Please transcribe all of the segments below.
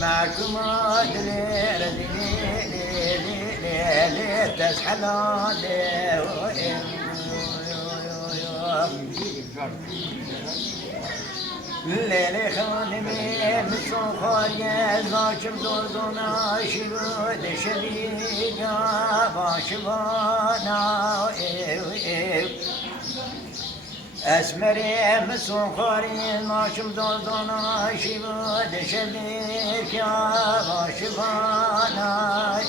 معكم تسحلون ليلي خانمي مصون خالي زاكم دوردونا شبود شبيقا باشبانا اسمري مصون خالي ماشم دوردونا شبود شبيقا باشبانا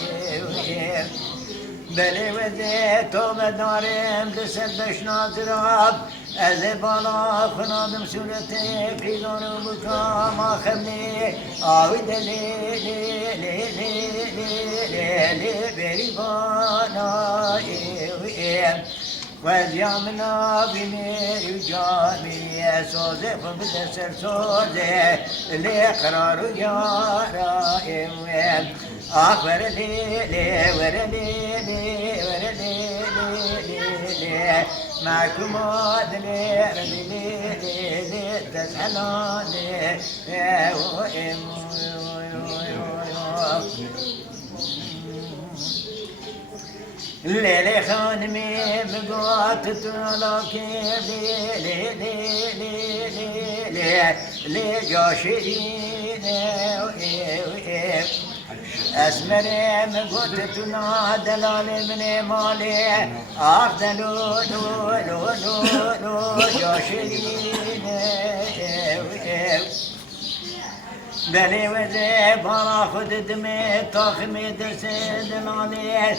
بلي وذي توبة دارم لسبش ناظراب از بالا خنادم صورتي قيدان بكا ما خمني آوي دلي لي لي لي لي لي بيري بانا وزيامنا بمير جامي سوزي فبدسر سوزي اللي قرار يارا أخبر لي لي ورلي لي ورلي لي معكم أدلي رلي لي تسألوني ليلي خانمي مقوات تلاكي لي لي لي لي لي لي جاشرين اسمري مقوات تنادلالي من مالي أفضلو لو لو لو لو جاشرين دلي وزي برا خد دمي طاخمي درسي دلالي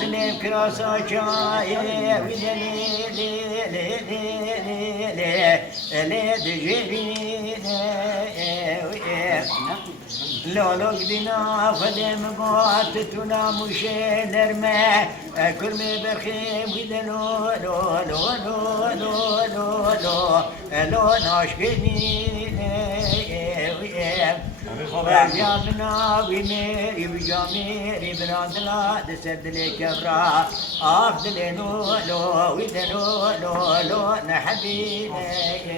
دلي بكراسة شاي ودلي لي لي لي لي لي دجيرين لولو قدنا فدم بات تنا مشي نرمى كرمي بخيم ودلو لو لو لو لو لو لو لو ناشكنين يامنا بميري بجاميري برادلا دسد لي كبرا افضل لو لو ودلو لو لو نحبيني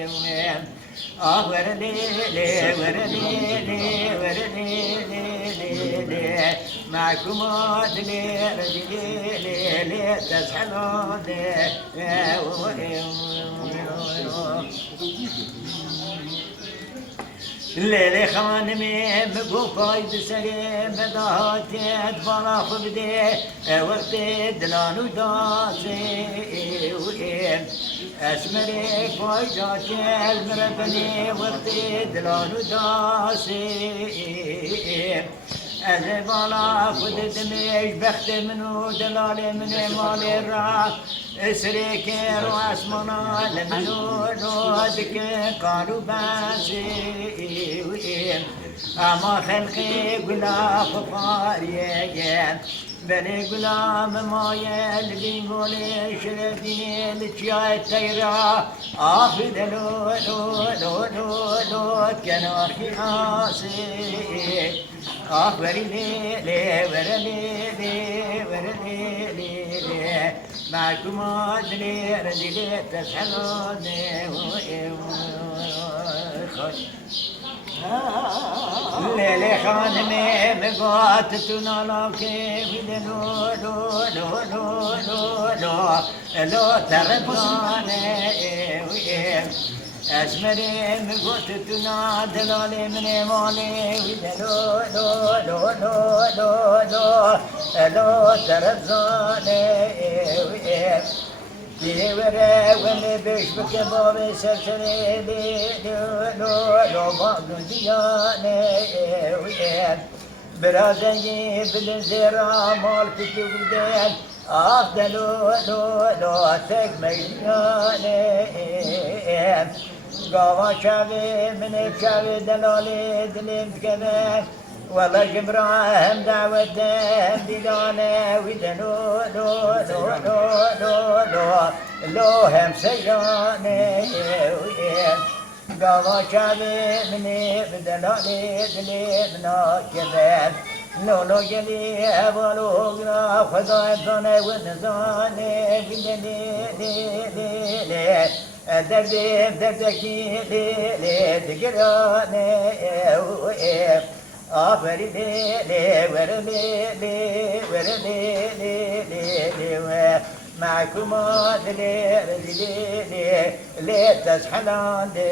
ورلي لي ورلي لي ورلي لي لي معكم ادلي رجلي لي لي تسحلون ليلي خانمي مقو قايد سريم بدهاتي ادبارا خبدي وقتي دلانو داسي اسمري قايداتي المربني وقتي دلانو داسي أزبالا خد دميش بخت منو دلالي من مالي الرا اسريك رواس منا لمنو نودك قالوا باسي أما خلقي قلا فقاري بني غلام مايا اللي قولي شرفيني لتشاي التيرا آخذ لو لو لو لو لو كان أخي عاصي ورلي لي ورلي لي ورلي لي معكم أدلي رجلي تسحلوني خوش ليلي خانمي مقات تنالوكي بدلو لو لو لو لو لو لو ترباني اسمري مقات تنادلالي من مالي بدلو لو لو لو لو لو لو ترباني يورا ولا بيش بكبار سرسري لو بعض ديانه برازي بالزرا مال كتبدان أفضلو لو تك ميانه قاوا شاوي من شاوي دلالي دلين كذا والله جبراهم دعوتهم بدانا ودنو لو لو لو لو لو لو هم سياني قضى شابي مني بدلالي دليبنا كباب نونو جلي أبولوغنا خضايتنا ونزاني بدني لي لي لي دردي دردكي لي لي تقراني آفري لي لي ورلي لي ورلي لي لي لي معكما لي لي لي لي تسحلان لي